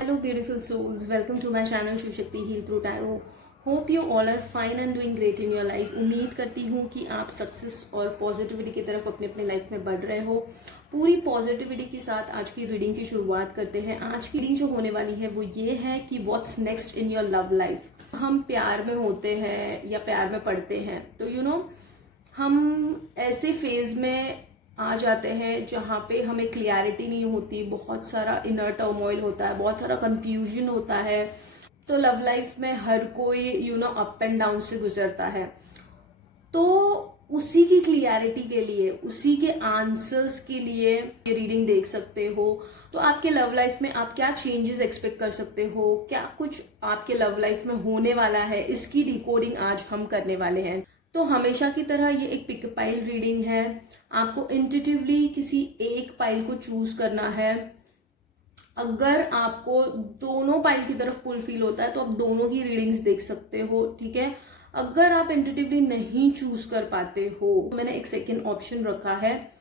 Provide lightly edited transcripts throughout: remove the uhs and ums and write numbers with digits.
Hello beautiful souls, welcome to my channel Shiv Shakti heal through tarot. Hope you all are fine and doing great in your life. उम्मीद करती हूँ कि आप success और positivity की तरफ अपने अपने लाइफ में बढ़ रहे हो. पूरी पॉजिटिविटी के साथ आज की रीडिंग की शुरुआत करते हैं. आज की रीडिंग जो होने वाली है वो ये है कि what's next in your love life. हम प्यार में होते हैं या प्यार में पड़ते हैं तो हम ऐसे फेज में आ जाते हैं जहाँ पे हमें क्लियरिटी नहीं होती, बहुत सारा इनर टर्मोइल होता है, बहुत सारा कंफ्यूजन होता है. तो लव लाइफ में हर कोई अप एंड डाउन से गुजरता है. तो उसी की क्लियरिटी के लिए, उसी के आंसर्स के लिए ये रीडिंग देख सकते हो. तो आपके लव लाइफ में आप क्या चेंजेस एक्सपेक्ट कर सकते हो, क्या कुछ आपके लव लाइफ में होने वाला है, इसकी डिकोडिंग आज हम करने वाले हैं. तो हमेशा की तरह ये एक पिक पाइल रीडिंग है. आपको इंट्यूटिवली किसी एक पाइल को चूज करना है. अगर आपको दोनों पाइल की तरफ पुल फील होता है तो आप दोनों की रीडिंग्स देख सकते हो, ठीक है. अगर आप इंट्यूटिवली नहीं चूज कर पाते हो, मैंने एक सेकेंड ऑप्शन रखा है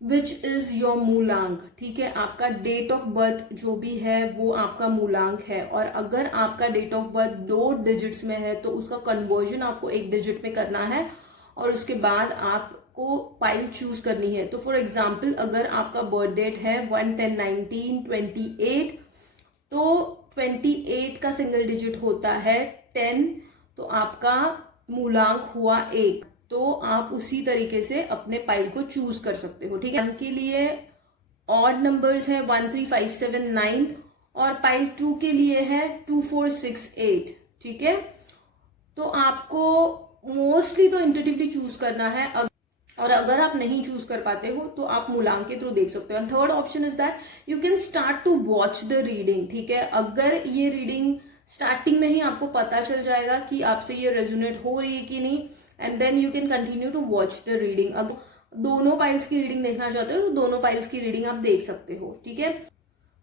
विच इज योर मूलांक, ठीक है. आपका डेट ऑफ बर्थ जो भी है वो आपका मूलांक है. और अगर आपका डेट ऑफ बर्थ 2 डिजिट्स में है तो उसका कन्वर्जन आपको 1 डिजिट में करना है और उसके बाद आपको पाइल चूज करनी है. तो फॉर एग्जाम्पल अगर आपका बर्थ डेट है 1/10/1928 तो 28 का सिंगल डिजिट होता है 10, तो आपका मूलांक हुआ 1. तो आप उसी तरीके से अपने पाइल को चूज कर सकते हो, ठीक है. के लिए ऑड नंबर्स है 1 3 5 7 9 और पाइल 2 के लिए है 2 4 6 8, ठीक है. तो आपको मोस्टली तो इंट्यूटिवली चूज करना है. और अगर आप नहीं चूज कर पाते हो तो आप मूलांक के थ्रू देख सकते हो. And third option is that you can start to watch the reading, ठीक है. अगर ये रीडिंग स्टार्टिंग में ही आपको पता चल जाएगा कि आपसे ये रेजोनेट हो रही है कि नहीं, and then you can continue to watch the reading. अगर दोनों पाइल्स की रीडिंग देखना चाहते हो तो दोनों पाइल्स की रीडिंग आप देख सकते हो, ठीक है.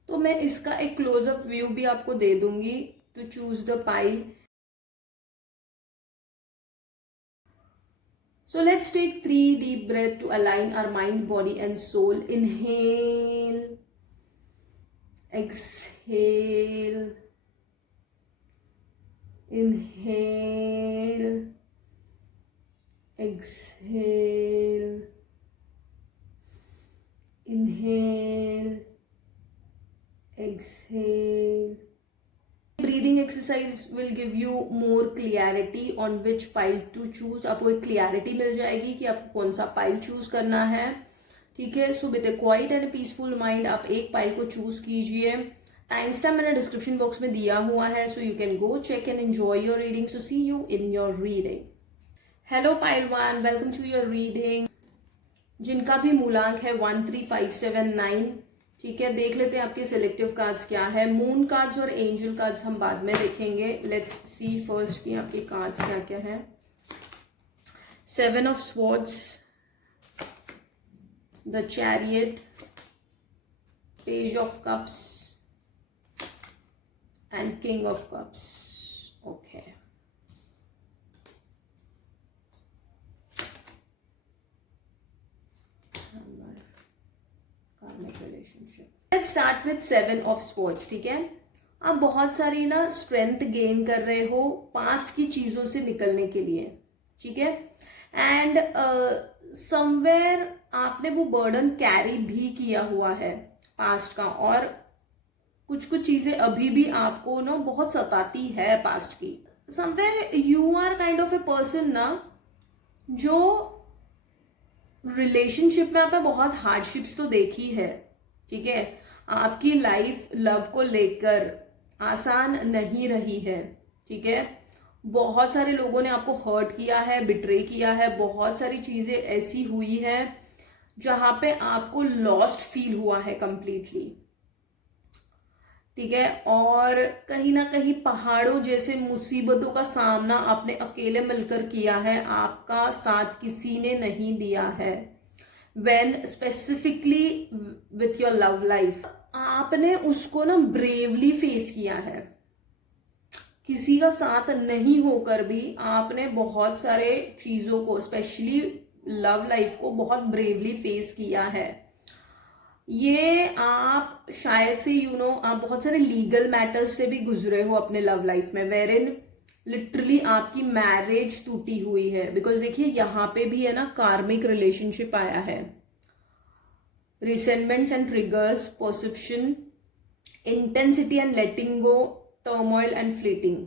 तो मैं इसका एक क्लोजअप व्यू भी आपको दे दूंगी to choose the pile. So let's take 3 deep breaths to align our mind, body and soul. Inhale, exhale, inhale, exhale, inhale, exhale. Breathing exercise will give you more clarity on which pile to choose. आपको एक clarity मिल जाएगी कि आपको कौन सा pile choose करना है, ठीक है. So with a quiet and peaceful mind आप एक पाइल को चूज कीजिए. टाइम स्टैम्प मैंने डिस्क्रिप्शन बॉक्स में दिया हुआ है, so you can go check and enjoy your reading. So see you in your reading. Hello pile 1, welcome to your reading. जिनका भी मूलांक है 1 3 5 7 9, ठीक है. देख लेते हैं आपके सिलेक्टिव कार्ड्स क्या है. मून कार्ड्स और एंजल कार्ड्स हम बाद में देखेंगे. लेट्स सी फर्स्ट कि आपके कार्ड्स क्या क्या है. 7 of swords, the chariot, page of cups and king of cups. Okay, let's start with 7 of swords, ठीक है. आप बहुत सारी स्ट्रेंथ गेन कर रहे हो पास्ट की चीजों से निकलने के लिए, ठीक है. एंड समवेयर आपने वो बर्डन कैरी भी किया हुआ है पास्ट का, और कुछ कुछ चीजें अभी भी आपको बहुत सताती है पास्ट की. Somewhere you are kind of a person जो रिलेशनशिप में आपने बहुत हार्डशिप्स तो देखी है, ठीक है. आपकी लाइफ लव को लेकर आसान नहीं रही है, ठीक है. बहुत सारे लोगों ने आपको हर्ट किया है, बिट्रे किया है, बहुत सारी चीजें ऐसी हुई है जहां पे आपको लॉस्ट फील हुआ है कंप्लीटली, ठीक है. और कहीं ना कहीं पहाड़ों जैसे मुसीबतों का सामना आपने अकेले मिलकर किया है, आपका साथ किसी ने नहीं दिया है. when specifically with your love life आपने उसको ब्रेवली फेस किया है. किसी का साथ नहीं होकर भी आपने बहुत सारे चीजों को, स्पेशली लव लाइफ को बहुत ब्रेवली फेस किया है। ये आप शायद से आप बहुत सारे लीगल मैटर्स से भी गुजरे हो अपने लव लाइफ में, वेर इन लिटरली आपकी मैरिज टूटी हुई है। बिकॉज देखिए यहाँ पे भी है ना, कार्मिक रिलेशनशिप आया है, resentments and triggers, perception, intensity and letting go, turmoil and fleeting.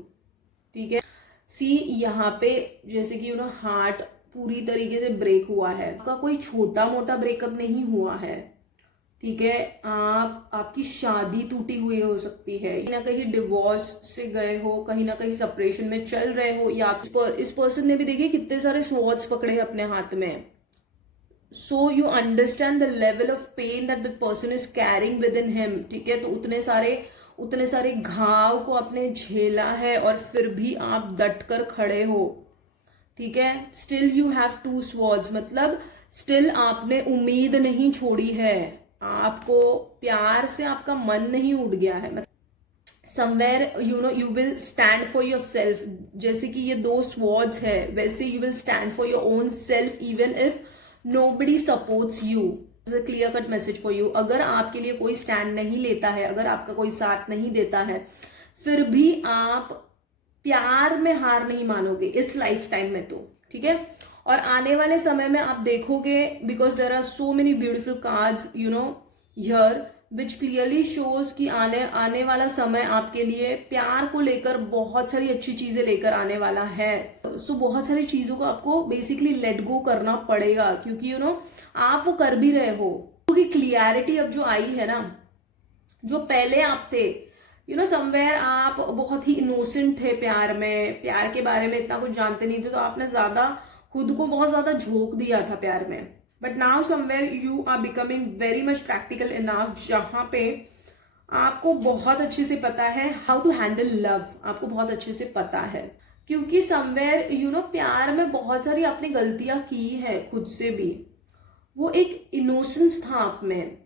ठीक है, सी यहाँ पे जैसे कि हार्ट पूरी तरीके से ब्रेक हुआ है, आपका कोई छोटा मोटा ब्रेकअप नहीं हुआ है। ठीक है, आपकी शादी टूटी हुई हो सकती है, कहीं ना कहीं डिवोर्स से गए हो, कहीं ना कहीं सेपरेशन में चल रहे हो, या इस पर्सन ने भी देखिए कितने सारे स्वॉर्ड्स पकड़े हैं अपने हाथ में। So you understand the level of pain that the person is carrying with in him. ठीक है, तो उतने सारे घाव को आपने झेला है और फिर भी आप डट कर खड़े हो। ठीक है, still you have two swords, मतलब स्टिल आपने उम्मीद नहीं छोड़ी है, आपको प्यार से आपका मन नहीं उड़ गया है। मतलब somewhere you will stand for your self, जैसे कि ये 2 स्वॉर्ड्स है, वैसे you will stand for your own self even if nobody supports you. Clear cut message for you, अगर आपके लिए कोई स्टैंड नहीं लेता है, अगर आपका कोई साथ नहीं देता है, फिर भी आप प्यार में हार नहीं मानोगे इस लाइफ टाइम में। तो ठीक है, और आने वाले समय में आप देखोगे, because there are so many beautiful cards here which clearly shows कि आने वाला समय आपके लिए प्यार को लेकर बहुत सारी अच्छी चीजें लेकर आने वाला है। सो बहुत सारी चीजों को आपको बेसिकली लेट गो करना पड़ेगा, क्योंकि आप वो कर भी रहे हो। क्योंकि क्लियरिटी अब जो आई है ना, जो पहले आप थे समवेयर आप बहुत ही इनोसेंट थे प्यार में, प्यार के बारे में इतना कुछ जानते नहीं थे, तो आपने ज्यादा खुद को बहुत ज्यादा झोंक दिया था प्यार में। But now somewhere you are becoming very much practical enough, जहां पे आपको बहुत अच्छे से पता है हाउ टू हैंडल लव, आपको बहुत अच्छे से पता है। क्योंकि समवेयर प्यार में बहुत सारी आपने गलतियां की है खुद से भी, वो एक इनोसेंस था आप में।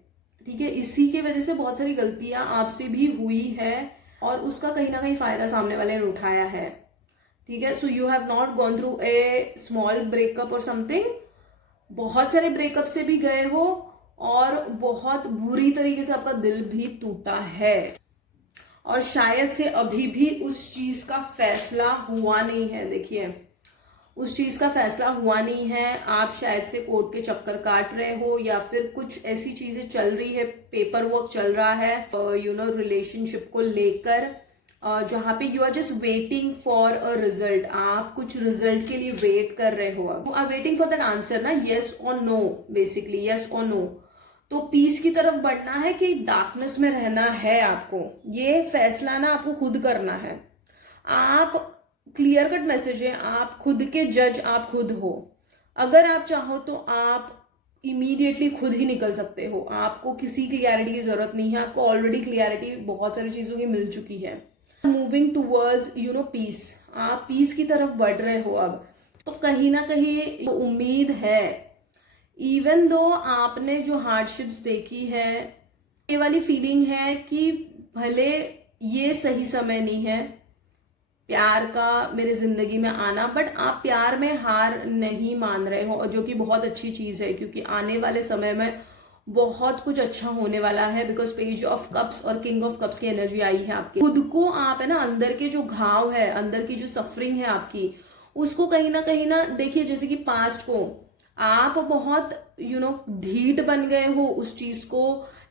ठीक है, इसी के वजह से बहुत सारी गलतियां आपसे भी हुई है और उसका कहीं ना कहीं फायदा सामने वाले ने उठाया है। ठीक है, so you have not gone through a small breakup और समथिंग, बहुत सारे ब्रेकअप से भी गए हो और बहुत बुरी तरीके से आपका दिल भी टूटा है, और शायद से अभी भी उस चीज का फैसला हुआ नहीं है। देखिए, उस चीज का फैसला हुआ नहीं है, आप शायद से कोर्ट के चक्कर काट रहे हो, या फिर कुछ ऐसी चीजें चल रही है, पेपर वर्क चल रहा है रिलेशनशिप को लेकर, जहां पे you are just waiting for a result, आप कुछ रिजल्ट के लिए वेट कर रहे हो, you are waiting for that answer ना, येस और नो, बेसिकली येस और नो। तो पीस की तरफ बढ़ना है कि डार्कनेस में रहना है, आपको ये फैसला ना आपको खुद करना है। आप क्लियर कट मैसेज है, आप खुद के जज आप खुद हो। अगर आप चाहो तो आप इमीडिएटली खुद ही निकल सकते हो, आपको किसी क्लियरिटी की जरूरत नहीं है, आपको ऑलरेडी क्लियरिटी बहुत सारी चीजों की मिल चुकी है। मूविंग टूवर्ड्स पीस, आप पीस की तरफ बढ़ रहे हो अब, तो कहीं ना कहीं उम्मीद है, इवन दो आपने जो हार्डशिप्स देखी है, ये वाली फीलिंग है कि भले ये सही समय नहीं है प्यार का मेरे जिंदगी में आना, बट आप प्यार में हार नहीं मान रहे हो, और जो कि बहुत अच्छी चीज है, क्योंकि आने वाले समय में बहुत कुछ अच्छा होने वाला है। बिकॉज पेज ऑफ कप्स और किंग ऑफ कप्स की एनर्जी आई है आपके, खुद को आप है ना, अंदर के जो घाव है, अंदर की जो सफरिंग है आपकी, उसको कहीं ना देखिए, जैसे कि पास्ट को आप बहुत धीट बन गए हो उस चीज को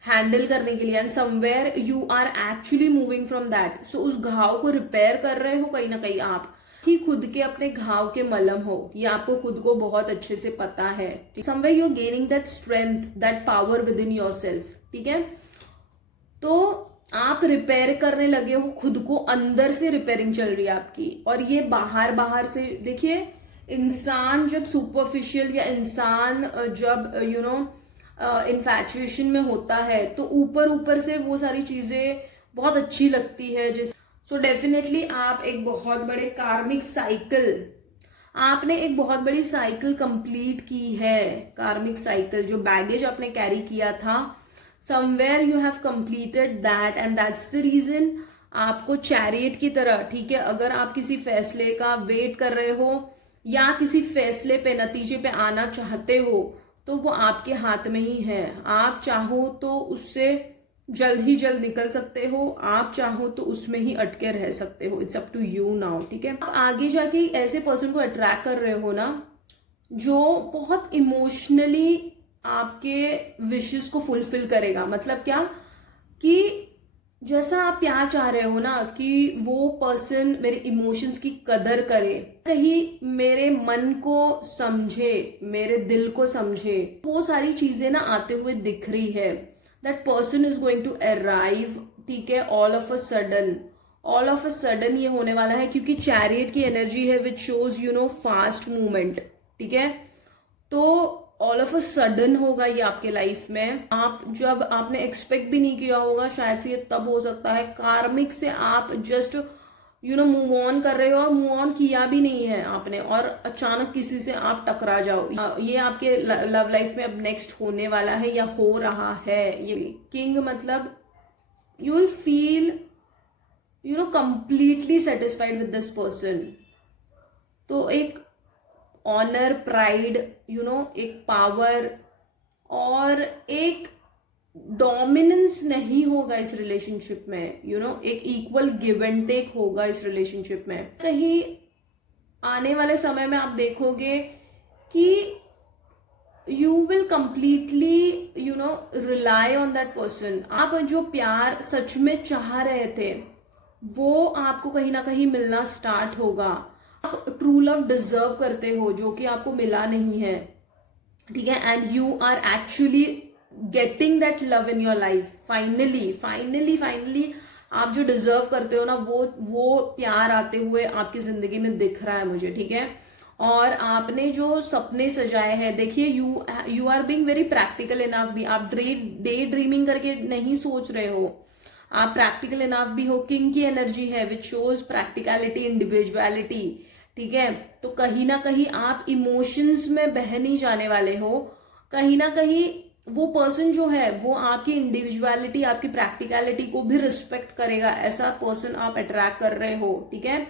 हैंडल करने के लिए, and somewhere you are actually moving from that. So उस घाव को रिपेयर कर रहे हो कहीं ना कहीं, आप ही खुद के अपने घाव के मलहम हो, ये आपको खुद को बहुत अच्छे से पता है। Somewhere you are gaining that strength, that power with in your self. ठीक है, तो आप रिपेयर करने लगे हो खुद को, अंदर से रिपेयरिंग चल रही है आपकी, और ये बाहर से देखिए, इंसान जब सुपरफिशियल या इंसान जब इन्फैचुएशन में होता है, तो ऊपर से वो सारी चीजें बहुत अच्छी लगती है। जैसे सो डेफिनेटली आप एक बहुत बड़े कार्मिक साइकिल, आपने एक बहुत बड़ी साइकिल कंप्लीट की है, कार्मिक साइकिल, जो बैगेज आपने कैरी किया था, somewhere you have completed that, and that's the reason आपको चैरियट की तरह, ठीक है, अगर आप किसी फैसले का वेट कर रहे हो, या किसी फैसले पे, नतीजे पे आना चाहते हो तो वो आपके हाथ में ही है। आप चाहो तो उससे जल्द ही जल्द निकल सकते हो, आप चाहो तो उसमें ही अटके रह सकते हो। It's up to you now, ठीक है। आप आगे जाके ऐसे पर्सन को अट्रैक्ट कर रहे हो ना जो बहुत इमोशनली आपके विशेस को फुलफिल करेगा। मतलब क्या कि जैसा आप प्यार चाह रहे हो ना कि वो पर्सन मेरे इमोशंस की कदर करे, कहीं मेरे मन को समझे, मेरे दिल को समझे, वो सारी चीजें ना आते हुए दिख रही है। That person is going to arrive, ठीक है, ऑल ऑफ अ सडन ये होने वाला है, क्योंकि चैरियट की एनर्जी है विच शोज फास्ट मूवमेंट, ठीक है। तो ऑल ऑफ अ सडन होगा ये आपके लाइफ में, आप जब आपने एक्सपेक्ट भी नहीं किया होगा, शायद से ये तब हो सकता है। कार्मिक से आप जस्ट मूव ऑन कर रहे हो और मूव ऑन किया भी नहीं है आपने, और अचानक किसी से आप टकरा जाओ। ये आपके लव लाइफ में अब नेक्स्ट होने वाला है या हो रहा है। ये किंग मतलब you will feel completely satisfied with this person. तो एक ऑनर, प्राइड, एक पावर और एक डोमिनेंस नहीं होगा इस रिलेशनशिप में। एक इक्वल गिव एंड टेक होगा इस रिलेशनशिप में। कहीं आने वाले समय में आप देखोगे कि you will completely rely on that person. आप जो प्यार सच में चाह रहे थे वो आपको कहीं ना कहीं मिलना स्टार्ट होगा। आप ट्रू लव डिजर्व करते हो जो कि आपको मिला नहीं है, ठीक है। And you are actually getting that love in your life. Finally आप जो डिजर्व करते हो ना वो प्यार आते हुए आपकी जिंदगी में दिख रहा है मुझे, ठीक है। और आपने जो सपने सजाए हैं, देखिए you are being very practical enough भी। आप डे ड्रीमिंग करके नहीं सोच रहे हो, आप प्रैक्टिकल इनफ भी हो। किंग की एनर्जी है विच शोज प्रैक्टिकलिटी, इंडिविजुअलिटी, ठीक है। तो कहीं ना कहीं आप इमोशंस में बह नहीं जाने वाले हो। कहीं ना कहीं वो पर्सन जो है वो आपकी इंडिविजुअलिटी, आपकी प्रैक्टिकलिटी को भी रिस्पेक्ट करेगा। ऐसा पर्सन आप अट्रैक्ट कर रहे हो, ठीक है।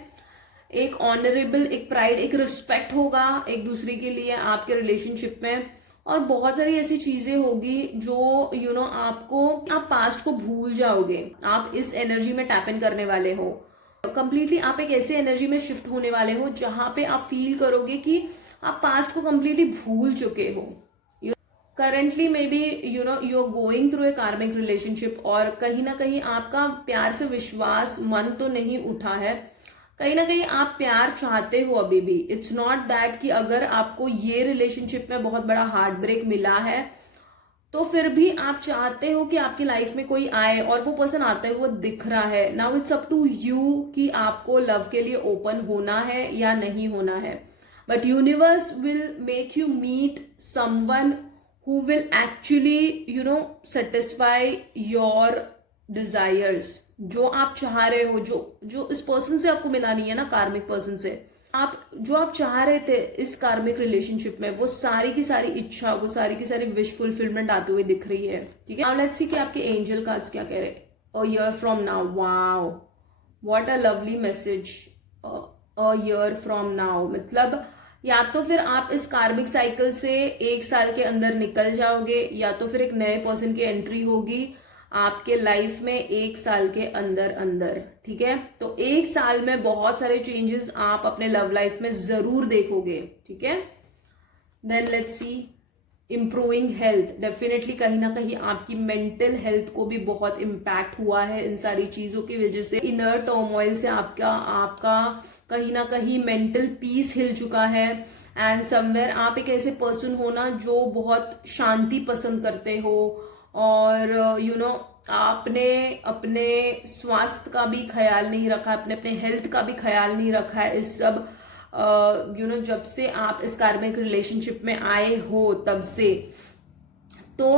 एक ऑनरेबल, एक प्राइड, एक रिस्पेक्ट होगा एक दूसरे के लिए आपके रिलेशनशिप में। और बहुत सारी ऐसी चीजें होगी जो आपको, आप पास्ट को भूल जाओगे। आप इस एनर्जी में टैप इन करने वाले हो कंप्लीटली। आप एक ऐसे एनर्जी में शिफ्ट होने वाले हो जहां पे आप फील करोगे कि आप पास्ट को कंप्लीटली भूल चुके हो। Currently may be you are going through a karmic relationship, और कहीं ना कहीं आपका प्यार से विश्वास, मन तो नहीं उठा है। कहीं ना कहीं आप प्यार चाहते हो अभी भी। इट्स नॉट दैट कि अगर आपको ये रिलेशनशिप में बहुत बड़ा हार्ट ब्रेक मिला है तो फिर भी आप चाहते हो कि आपकी लाइफ में कोई आए, और वो पर्सन आते हुए दिख रहा है। Now it's up to you कि आपको लव के लिए ओपन होना है या नहीं होना है। But universe will make you meet someone who will actually satisfy your desires। जो आप चाह रहे हो, जो इस पर्सन से आपको मिला नहीं है ना, कार्मिक पर्सन से, जो आप चाह रहे थे इस कार्मिक रिलेशनशिप में, वो सारी की सारी इच्छा, वो सारी की सारी विश फुलफिलमेंट आते हुए दिख रही है, ठीक है। नाउ लेट्स सी कि आपके एंजल कार्ड्स क्या कह रहे हैं। A year from now, wow what a lovely message. A year from now मतलब या तो फिर आप इस कार्मिक साइकिल से 1 साल के अंदर निकल जाओगे, या तो फिर एक नए पर्सन की एंट्री होगी आपके लाइफ में 1 साल के अंदर अंदर, ठीक है। तो 1 साल में बहुत सारे चेंजेस आप अपने लव लाइफ में जरूर देखोगे, ठीक है। Then let's see improving health. Definitely कहीं ना कहीं आपकी मेंटल हेल्थ को भी बहुत इम्पैक्ट हुआ है इन सारी चीजों की वजह से। इनर टर्मोइल से आपका कहीं ना कहीं मेंटल पीस हिल चुका है। एंड समवेयर आप एक ऐसे पर्सन हो ना जो बहुत शांति पसंद करते हो, और आपने अपने स्वास्थ्य का भी ख्याल नहीं रखा, अपने हेल्थ का भी ख्याल नहीं रखा है इस सब जब से आप इस कार्मिक रिलेशनशिप में आए हो तब से। तो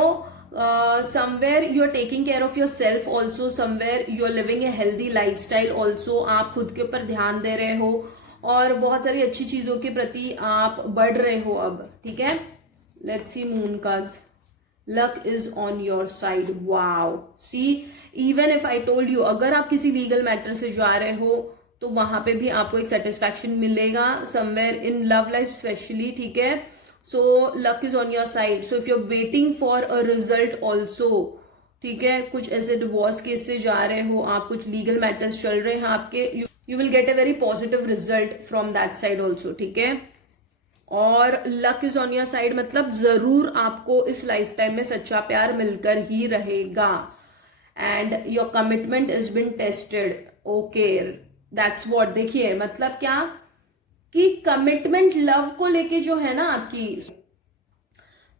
somewhere you are taking care of your self also, somewhere you are living a healthy life style also. आप खुद के ऊपर ध्यान दे रहे हो और बहुत सारी अच्छी चीजों के प्रति आप बढ़ रहे हो अब, ठीक है। Let's see moon cards. Luck is on your side, wow. See even if I told you, अगर आप किसी लीगल मैटर से जा रहे हो तो वहां पे भी आपको एक सेटिस्फैक्शन मिलेगा somewhere in love life specially, ठीक है। So luck is on your side. So if you are waiting for a result also, ठीक है, कुछ ऐसे डिवोर्स केस से जा रहे हो आप, कुछ लीगल मैटर्स चल रहे हैं आपके, you will get a very positive result from that side also, ठीक है। और luck is on your side मतलब जरूर आपको इस लाइफ टाइम में सच्चा प्यार मिलकर ही रहेगा। And your commitment is been tested, okay, that's what. देखिए मतलब क्या कि कमिटमेंट लव को लेके जो है ना आपकी,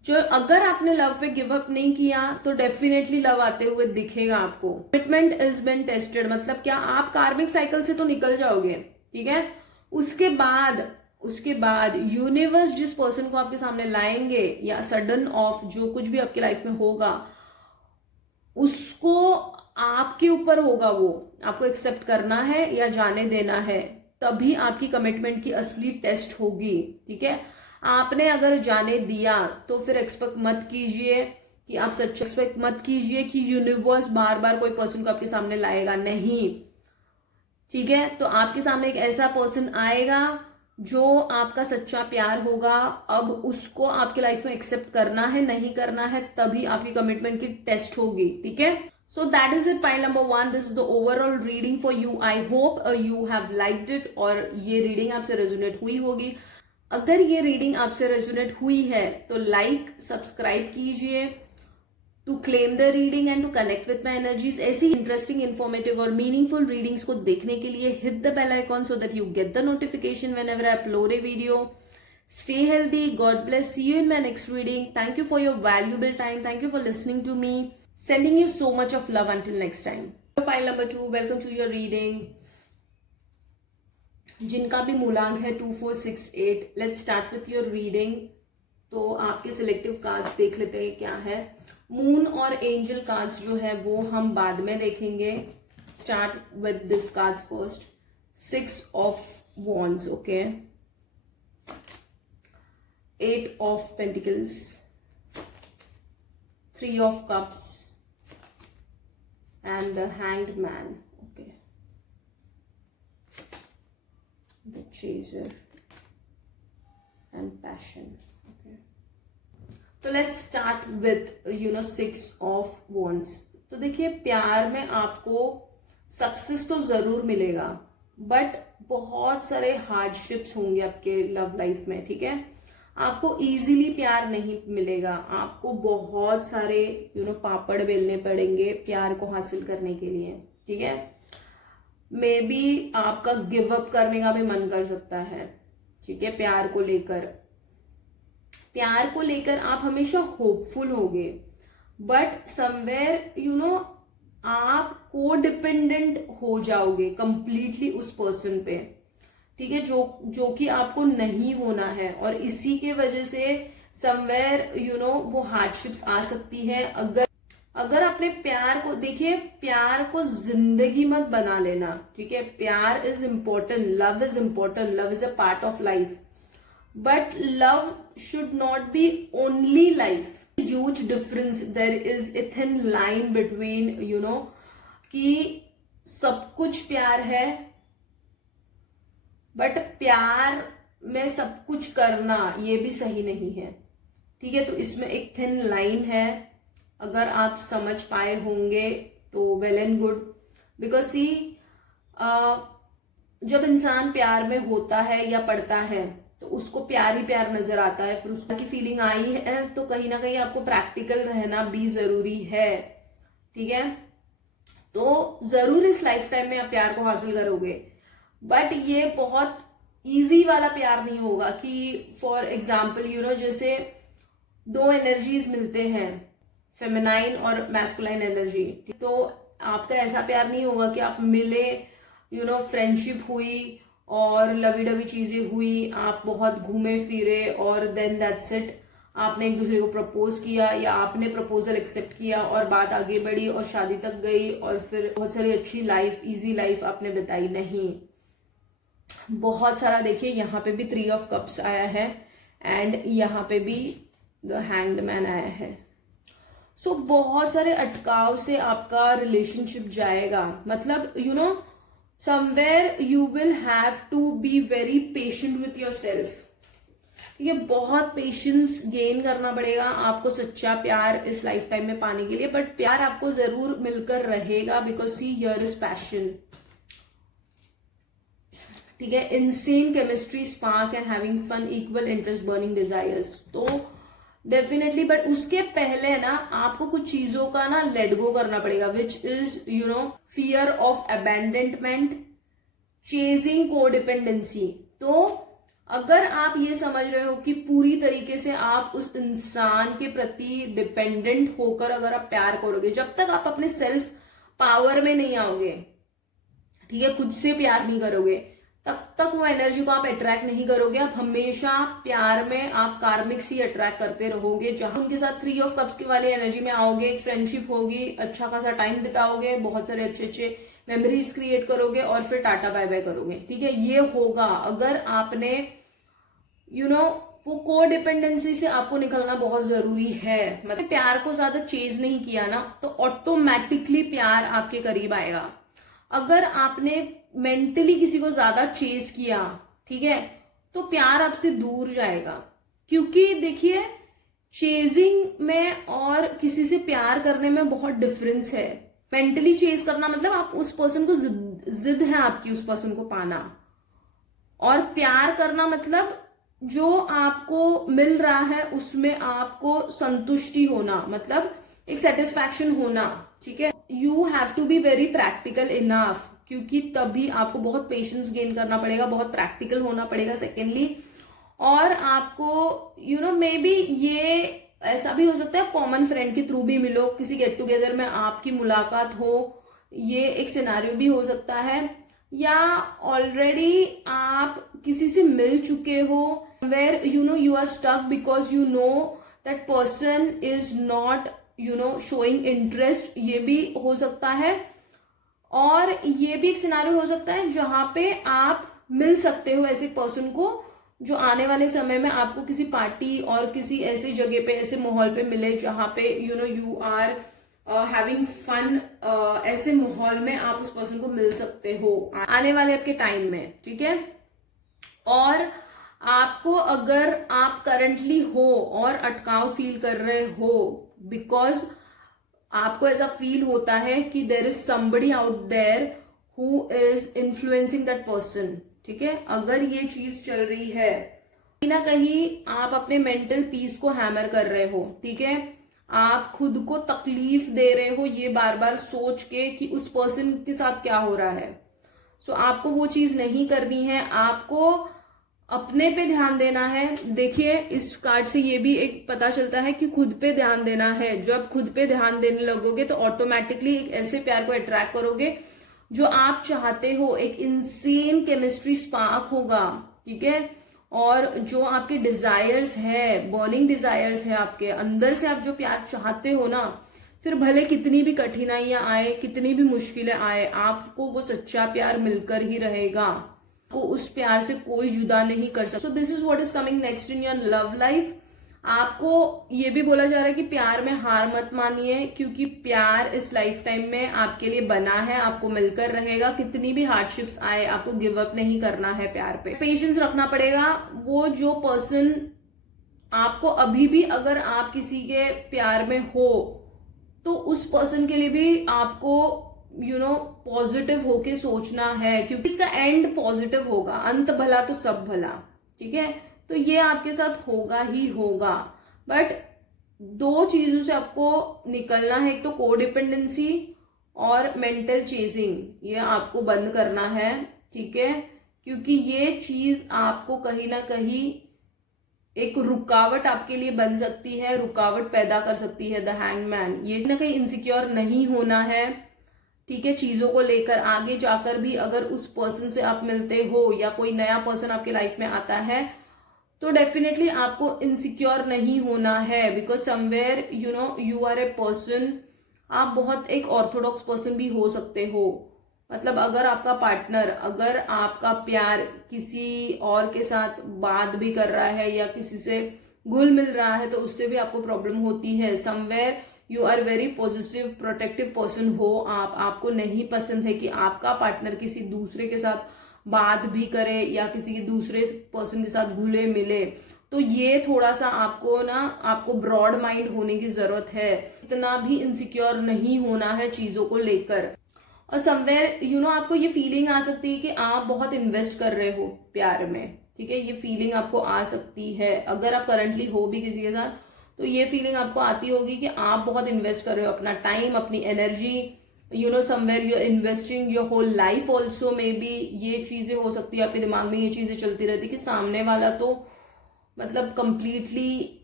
जो अगर आपने लव पे गिव अप नहीं किया तो डेफिनेटली लव आते हुए दिखेगा आपको। कमिटमेंट इज बिन टेस्टेड मतलब क्या, आप कार्मिक साइकिल से तो निकल जाओगे, ठीक है। उसके बाद यूनिवर्स जिस पर्सन को आपके सामने लाएंगे या सडन ऑफ जो कुछ भी आपकी लाइफ में होगा, उसको आपके ऊपर होगा, वो आपको एक्सेप्ट करना है या जाने देना है, तभी आपकी कमिटमेंट की असली टेस्ट होगी, ठीक है। आपने अगर जाने दिया तो फिर एक्सपेक्ट मत कीजिए कि आप सच, एक्सपेक्ट मत कीजिए कि यूनिवर्स बार बार कोई पर्सन को आपके सामने लाएगा, नहीं, ठीक है। तो आपके सामने एक ऐसा पर्सन आएगा जो आपका सच्चा प्यार होगा। अब उसको आपके लाइफ में एक्सेप्ट करना है, नहीं करना है, तभी आपकी कमिटमेंट की टेस्ट होगी, ठीक है। So that is it, pile number 1, this is the overall reading for you. I hope you have liked it और ये रीडिंग आपसे रेजोनेट हुई होगी। अगर ये रीडिंग आपसे रेजोनेट हुई है तो लाइक सब्सक्राइब कीजिए to claim the reading and to connect with my energies. ऐसी इंटरेस्टिंग, इन्फॉर्मेटिव और मीनिंगफुल रीडिंग्स को देखने के लिए hit the bell icon so that you get the notification whenever I upload a video. Stay healthy. God bless. See you in my next reading. Thank you for your valuable time. Thank you for listening to me. Sending you so much of love until next time. Pile number 2. Welcome to your reading. जिनका भी मूलांक है 2468, let's start with your reading. तो आपके selective cards देख लेते हैं क्या है। मून और एंजल कार्ड्स जो है वो हम बाद में देखेंगे। Start with this cards first. 6 of wands, okay, 8 of pentacles, 3 of cups and the hanged man, okay, the chaser and passion, okay. तो let's start with 6 of wands। तो देखिए प्यार में आपको सक्सेस तो जरूर मिलेगा, बट बहुत सारे हार्डशिप्स होंगे आपके लव लाइफ में, ठीक है। आपको इजीली प्यार नहीं मिलेगा, आपको बहुत सारे पापड़ बेलने पड़ेंगे प्यार को हासिल करने के लिए, ठीक है। मे बी आपका गिव अप करने का भी मन कर सकता है, ठीक है। प्यार को लेकर आप हमेशा होपफुल होगे, बट समवेयर आप को डिपेंडेंट हो जाओगे कंप्लीटली उस पर्सन पे, ठीक है, जो कि आपको नहीं होना है। और इसी के वजह से समवेयर वो हार्डशिप्स आ सकती है। अगर अपने प्यार को, देखिए प्यार को जिंदगी मत बना लेना, ठीक है। प्यार is important, love is important, love is a part of life, but love should not be only life. Huge difference, there is a thin line between कि सब कुछ प्यार है, बट प्यार में सब कुछ करना ये भी सही नहीं है, ठीक है। तो इसमें एक थिन लाइन है, अगर आप समझ पाए होंगे तो वेल एंड गुड। बिकॉज सी, जब इंसान प्यार में होता है या पड़ता है तो उसको प्यार ही प्यार नजर आता है, फिर उसकी फीलिंग आई है तो कहीं ना कहीं आपको प्रैक्टिकल रहना भी जरूरी है, ठीक है। तो जरूर इस लाइफ टाइम में आप प्यार को हासिल करोगे, बट ये बहुत इजी वाला प्यार नहीं होगा कि फॉर एग्जाम्पल जैसे 2 एनर्जीज मिलते हैं, फेमिनाइन और मैस्कुलाइन एनर्जी, तो आपका ऐसा प्यार नहीं होगा कि आप मिले, फ्रेंडशिप हुई और लवी डवी चीजें हुई, आप बहुत घूमे फिरे और देन दैट्स इट, आपने एक दूसरे को प्रपोज किया या आपने प्रपोजल एक्सेप्ट किया और बात आगे बढ़ी और शादी तक गई और फिर बहुत सारी अच्छी लाइफ, इजी लाइफ आपने बिताई। नहीं, बहुत सारा, देखिए यहाँ पे भी 3 ऑफ कप्स आया है एंड यहाँ पे भी द हैंग्ड मैन आया है। सो बहुत सारे अटकाव से आपका रिलेशनशिप जाएगा, मतलब somewhere you will have to be very patient with your self. ठीक है, बहुत पेशेंस गेन करना पड़ेगा आपको सच्चा प्यार इस लाइफ टाइम में पाने के लिए, बट प्यार आपको जरूर मिलकर रहेगा, because see here is passion. ठीक है, insane chemistry, spark and having fun, equal interest, burning desires. तो डेफिनेटली, बट उसके पहले ना आपको कुछ चीजों का ना लेट गो करना पड़ेगा, which is fear of abandonment, chasing codependency. तो अगर आप ये समझ रहे हो कि पूरी तरीके से आप उस इंसान के प्रति डिपेंडेंट होकर अगर आप प्यार करोगे, जब तक आप अपने सेल्फ पावर में नहीं आओगे, ठीक है, खुद से प्यार नहीं करोगे, तब तक वो एनर्जी को आप अट्रैक्ट नहीं करोगे। आप हमेशा प्यार में आप कार्मिक्स ही अट्रैक्ट करते रहोगे। जहां उनके साथ 3 ऑफ कप्स की वाली एनर्जी में आओगे, एक फ्रेंडशिप होगी, अच्छा खासा टाइम बिताओगे, बहुत सारे अच्छे अच्छे मेमोरीज क्रिएट करोगे और फिर टाटा बाय बाय करोगे। ठीक है, ये होगा अगर आपने वो को डिपेंडेंसी से आपको निकलना बहुत जरूरी है। मतलब प्यार को ज्यादा चेज नहीं किया ना, तो ऑटोमेटिकली प्यार आपके करीब आएगा। अगर आपने मेंटली किसी को ज्यादा चेज किया, ठीक है, तो प्यार आपसे दूर जाएगा। क्योंकि देखिए, चेजिंग में और किसी से प्यार करने में बहुत डिफरेंस है। मेंटली चेज करना मतलब आप उस पर्सन को जिद है आपकी उस पर्सन को पाना, और प्यार करना मतलब जो आपको मिल रहा है उसमें आपको संतुष्टि होना, मतलब एक सेटिस्फैक्शन होना। ठीक है, you have to be very practical enough, क्योंकि तभी आपको बहुत पेशेंस गेन करना पड़ेगा, बहुत प्रैक्टिकल होना पड़ेगा सेकेंडली। और आपको मे बी ये ऐसा भी हो सकता है कॉमन फ्रेंड के थ्रू भी मिलो, किसी गेट टुगेदर में आपकी मुलाकात हो, ये एक सिनेरियो भी हो सकता है। या ऑलरेडी आप किसी से मिल चुके हो, where you are stuck because you know that person is not showing interest, ये भी हो सकता है। और ये भी एक सिनारियो हो सकता है जहां पे आप मिल सकते हो ऐसे पर्सन को जो आने वाले समय में आपको किसी पार्टी और किसी ऐसी जगह पे, ऐसे माहौल पे मिले जहां पे यू आर हैविंग फन। ऐसे माहौल में आप उस पर्सन को मिल सकते हो आने वाले आपके टाइम में। ठीक है, और आपको अगर आप करंटली हो और अटकाव फील कर रहे हो, बिकॉज आपको ऐसा फील होता है कि there is somebody out there who is influencing that person. ठीक है, अगर ये चीज चल रही है, कहीं ना कहीं आप अपने मेंटल पीस को हैमर कर रहे हो। ठीक है, आप खुद को तकलीफ दे रहे हो ये बार बार सोच के कि उस पर्सन के साथ क्या हो रहा है। सो आपको वो चीज नहीं करनी है, आपको अपने पे ध्यान देना है। देखिए, इस कार्ड से ये भी एक पता चलता है कि खुद पे ध्यान देना है। जब खुद पे ध्यान देने लगोगे तो ऑटोमेटिकली एक ऐसे प्यार को अट्रैक्ट करोगे जो आप चाहते हो, एक इनसेन केमिस्ट्री स्पार्क होगा। ठीक है, और जो आपके डिजायर्स है, बर्निंग डिजायर्स है आपके अंदर से, आप जो प्यार चाहते हो ना, फिर भले कितनी भी कठिनाइयां आए, कितनी भी मुश्किलें आए, आपको वो सच्चा प्यार मिलकर ही रहेगा। को उस प्यार से कोई जुदा नहीं कर सकता। So this is what is coming next in your love life. आपको ये भी बोला जा रहा है कि प्यार में हार मत मानिए, क्योंकि प्यार इस लाइफ टाइम में आपके लिए बना है, आपको मिलकर रहेगा। कितनी भी हार्डशिप्स आए, आपको गिव अप नहीं करना है प्यार पे, पेशेंस रखना पड़ेगा। वो जो पर्सन आपको अभी भी, अगर आप किसी के प्यार में हो, तो उस पर्सन के लिए भी आपको पॉजिटिव होके सोचना है, क्योंकि इसका एंड पॉजिटिव होगा। अंत भला तो सब भला। ठीक है, तो ये आपके साथ होगा ही होगा। बट 2 चीजों से आपको निकलना है, एक तो कोडिपेंडेंसी और मेंटल चेजिंग, ये आपको बंद करना है। ठीक है, क्योंकि ये चीज आपको कहीं ना कहीं एक रुकावट आपके लिए बन सकती है, रुकावट पैदा कर सकती है। द हैंगमैन, ये ना कहीं इनसिक्योर नहीं होना है। ठीक है, चीजों को लेकर आगे जाकर भी अगर उस पर्सन से आप मिलते हो या कोई नया पर्सन आपके लाइफ में आता है, तो डेफिनेटली आपको इनसिक्योर नहीं होना है। Because somewhere you are a person, आप बहुत एक ऑर्थोडॉक्स पर्सन भी हो सकते हो। मतलब अगर आपका पार्टनर, अगर आपका प्यार किसी और के साथ बात भी कर रहा है या किसी से घुल मिल रहा है, तो उससे भी आपको प्रॉब्लम होती है। Somewhere you are very positive protective person हो आप, आपको नहीं पसंद है कि आपका पार्टनर किसी दूसरे के साथ बात भी करे या किसी दूसरे पर्सन के साथ घुले मिले, तो ये थोड़ा सा आपको ब्रॉड माइंड होने की जरूरत है, इतना भी इनसिक्योर नहीं होना है चीजों को लेकर। और समवेयर आपको ये फीलिंग आ सकती है कि आप बहुत इन्वेस्ट कर रहे हो प्यार में, ठीक है, ये फीलिंग आपको आ सकती है। अगर आप करंटली हो भी किसी के साथ तो ये फीलिंग आपको आती होगी कि आप बहुत इन्वेस्ट कर रहे हो अपना टाइम, अपनी energy, somewhere you are investing your whole life also. May be ये चीजें हो सकती है, आपके दिमाग में ये चीजें चलती रहती कि सामने वाला तो मतलब कंप्लीटली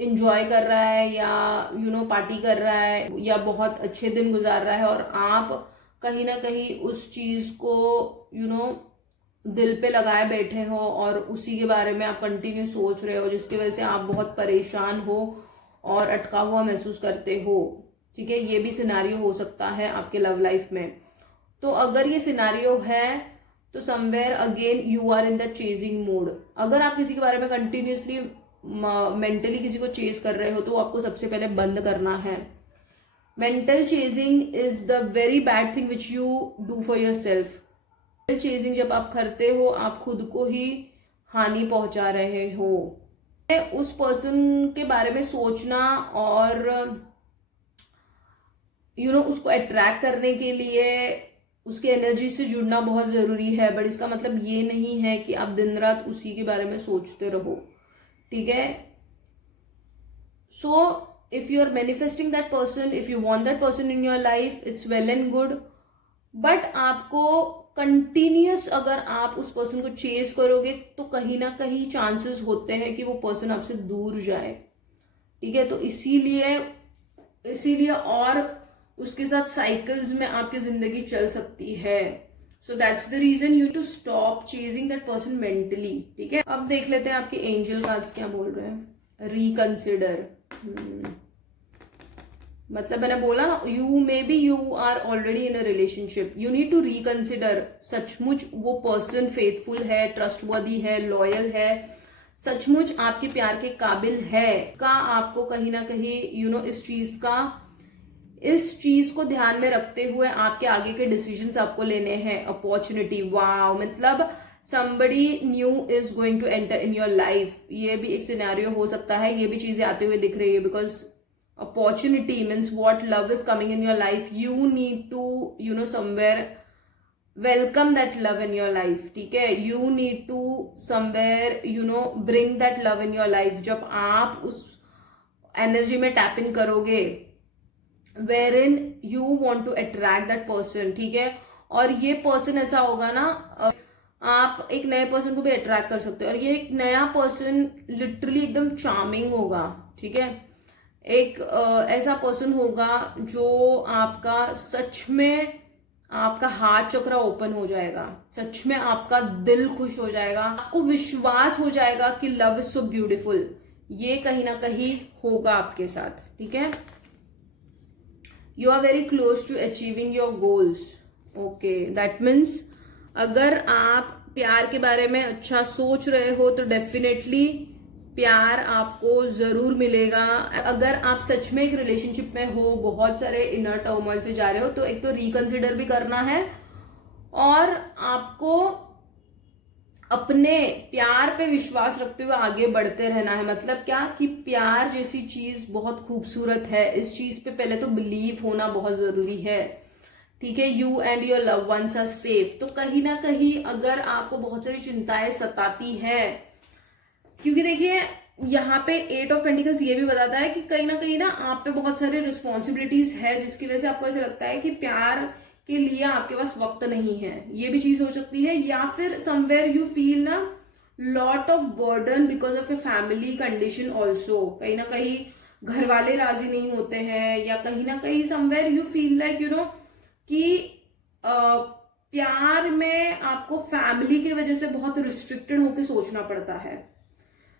इंजॉय कर रहा है या पार्टी कर रहा है या बहुत अच्छे दिन गुजार रहा है, और आप कहीं ना कहीं उस चीज को दिल पे लगाए बैठे हो और उसी के बारे में आप कंटिन्यू सोच रहे हो, जिसकी वजह से आप बहुत परेशान हो और अटका हुआ महसूस करते हो, ठीक है। ये भी सिनारियो हो सकता है आपके लव लाइफ में। तो अगर ये सिनारियो है तो somewhere again you are in the chasing mode. अगर आप किसी के बारे में कंटिन्यूसली मेंटली किसी को चेज कर रहे हो तो आपको सबसे पहले बंद करना है। Mental chasing is the very bad thing which you do for your self. Mental chasing जब आप करते हो आप खुद को ही हानि पहुंचा रहे हो। उस पर्सन के बारे में सोचना और उसको अट्रैक्ट करने के लिए उसके एनर्जी से जुड़ना बहुत जरूरी है, बट इसका मतलब ये नहीं है कि आप दिन रात उसी के बारे में सोचते रहो, ठीक है। So if you are manifesting that person, if you want that person in your life, it's well and good, but आपको कंटिन्यूस अगर आप उस पर्सन को चेज करोगे तो कहीं ना कहीं चांसेस होते हैं कि वो पर्सन आपसे दूर जाए, ठीक है। तो इसीलिए और उसके साथ साइकिल्स में आपकी जिंदगी चल सकती है। So that's the reason you to stop chasing that person mentally, ठीक है। अब देख लेते हैं आपके एंजल कार्ड्स क्या बोल रहे हैं। रिकंसिडर, मतलब मैंने बोला ना, you are already in a relationship, you need to reconsider. सचमुच वो पर्सन फेथफुल है, ट्रस्टवर्दी है, लॉयल है, सचमुच आपके प्यार के काबिल है का आपको कहीं ना कहीं इस चीज को ध्यान में रखते हुए आपके आगे के डिसीजंस आपको लेने हैं। अपॉर्चुनिटी, वाव, मतलब somebody new is going to enter in your life, ये भी एक सिनेरियो हो सकता है, ये भी चीजें आते हुए दिख रही है। Because opportunity means what love is coming in your life, you need to somewhere welcome that love in your life, ठीक है। You need to somewhere bring that love in your life. जब आप उस एनर्जी में tap in करोगे wherein you want to attract that person, ठीक है। और ये पर्सन ऐसा होगा ना, आप एक नए पर्सन को भी अट्रैक्ट कर सकते हो, और ये एक नया पर्सन लिटरली एकदम चार्मिंग होगा, ठीक है। एक ऐसा पर्सन होगा जो आपका सच में आपका हार्ट चक्र ओपन हो जाएगा, सच में आपका दिल खुश हो जाएगा, आपको विश्वास हो जाएगा कि लव इज सो ब्यूटीफुल। ये कहीं ना कहीं होगा आपके साथ, ठीक है। You are very close to achieving your goals. Okay, that means अगर आप प्यार के बारे में अच्छा सोच रहे हो तो डेफिनेटली प्यार आपको जरूर मिलेगा। अगर आप सच में एक रिलेशनशिप में हो, बहुत सारे इनर टर्मोइल से जा रहे हो, तो एक तो रिकंसिडर भी करना है और आपको अपने प्यार पे विश्वास रखते हुए आगे बढ़ते रहना है। मतलब क्या कि प्यार जैसी चीज बहुत खूबसूरत है, इस चीज पे पहले तो बिलीव होना बहुत जरूरी है, ठीक है। You and your love ones are safe. तो कहीं ना कहीं अगर आपको बहुत सारी चिंताएं सताती है, क्योंकि देखिए यहाँ पे 8 ऑफ पेंटिकल्स ये भी बताता है कि कहीं ना आप पे बहुत सारी रिस्पॉन्सिबिलिटीज है, जिसकी वजह से आपको ऐसा लगता है कि प्यार के लिए आपके पास वक्त नहीं है। ये भी चीज हो सकती है, या फिर समवेयर यू फील ना lot of burden because of a family condition also. कहीं ना कहीं घर वाले राजी नहीं होते हैं, या कहीं ना कहीं समवेयर यू फील लाइक कि प्यार में आपको फैमिली की वजह से बहुत रिस्ट्रिक्टेड होकर सोचना पड़ता है।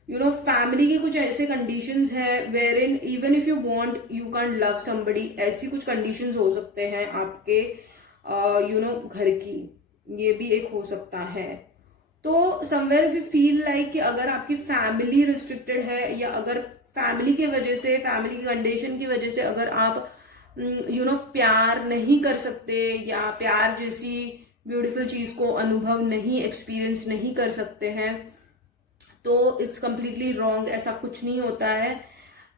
फैमिली की कुछ ऐसे कंडीशंस है where in even if you want you can love somebody, ऐसी कुछ कंडीशंस हो सकते हैं आपके घर की, ये भी एक हो सकता है। तो somewhere if you feel like कि अगर आपकी फैमिली रिस्ट्रिक्टेड है, या अगर फैमिली की वजह से, फैमिली की कंडीशन की वजह से अगर आप प्यार नहीं कर सकते या प्यार जैसी ब्यूटीफुल चीज को अनुभव नहीं, एक्सपीरियंस नहीं कर सकते हैं, तो इट्स कंप्लीटली रॉन्ग। ऐसा कुछ नहीं होता है।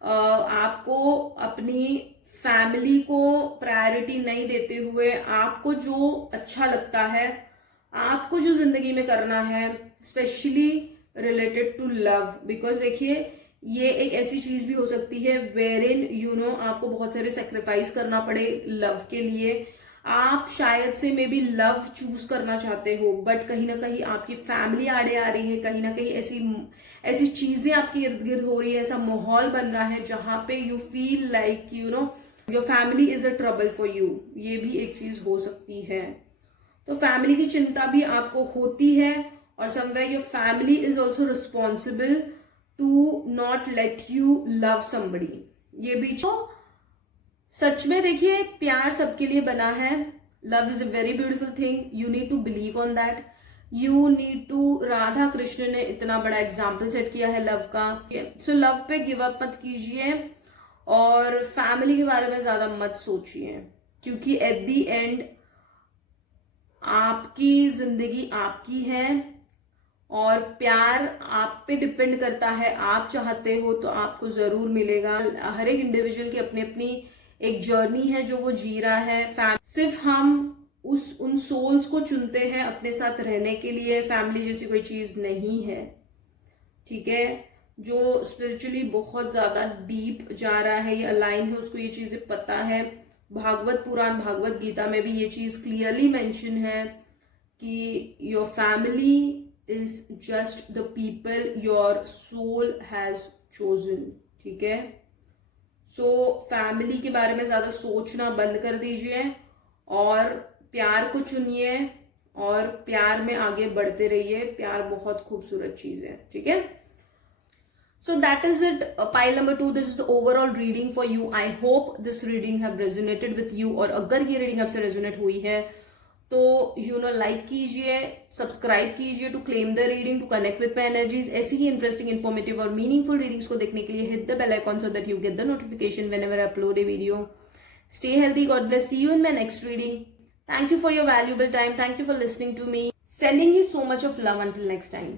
आपको अपनी फैमिली को प्रायोरिटी नहीं देते हुए आपको जो अच्छा लगता है, आपको जो जिंदगी में करना है, specially related to love, because देखिए ये एक ऐसी चीज भी हो सकती है वेरिन आपको बहुत सारे सेक्रीफाइस करना पड़े लव के लिए। आप शायद से मे बी लव चूज करना चाहते हो, बट कहीं ना कहीं आपकी फैमिली आड़े आ रही है, कहीं ना कहीं ऐसी ऐसी चीजें आपके इर्द गिर्द हो रही है, ऐसा माहौल बन रहा है जहां पे you feel like your family is a trouble for you. ये भी एक चीज हो सकती है। तो फैमिली की चिंता भी आपको होती है, और somewhere your family is also responsible to not let you love somebody. ये भी तो सच में देखिए प्यार सबके लिए बना है। Love is a very beautiful thing, you need to believe on that, you need to. Radha Krishna ने इतना बड़ा एग्जाम्पल सेट किया है लव का। सो लव पे गिव अप मत कीजिए और फैमिली के बारे में ज्यादा मत सोचिए, क्योंकि एट दी एंड आपकी जिंदगी आपकी है और प्यार आप पे डिपेंड करता है। आप चाहते हो तो आपको जरूर मिलेगा। हर एक इंडिविजुअल की अपनी अपनी एक जर्नी है जो वो जी रहा है। सिर्फ हम उन सोल्स को चुनते हैं अपने साथ रहने के लिए। फैमिली जैसी कोई चीज नहीं है, ठीक है। जो स्पिरिचुअली बहुत ज्यादा डीप जा रहा है, ये अलाइन है, उसको ये चीजें पता है। भागवत पुराण, भागवत गीता में भी ये चीज क्लियरली मेंशन है कि your family is just the people your soul has chosen, ठीक है। सो फैमिली के बारे में ज्यादा सोचना बंद कर दीजिए और प्यार को चुनिए और प्यार में आगे बढ़ते रहिए। प्यार बहुत खूबसूरत चीज है, ठीक है। So that is it, pile number 2. This is the overall reading for you. I hope this reading have resonated with you. और अगर ये reading आपसे resonate हुई है तो लाइक कीजिए, सब्सक्राइब कीजिए to claim the reading, to connect with my energies. ऐसी ही इंटरेस्टिंग, इन्फॉर्मेटिव और मीनिंगफुल रीडिंग्स को देखने के लिए hit the bell icon so that you get the notification whenever I upload a video. Stay healthy, God bless, see you in my next reading. Thank you for your valuable time. Thank you for listening to me. Sending you so much of love until next time.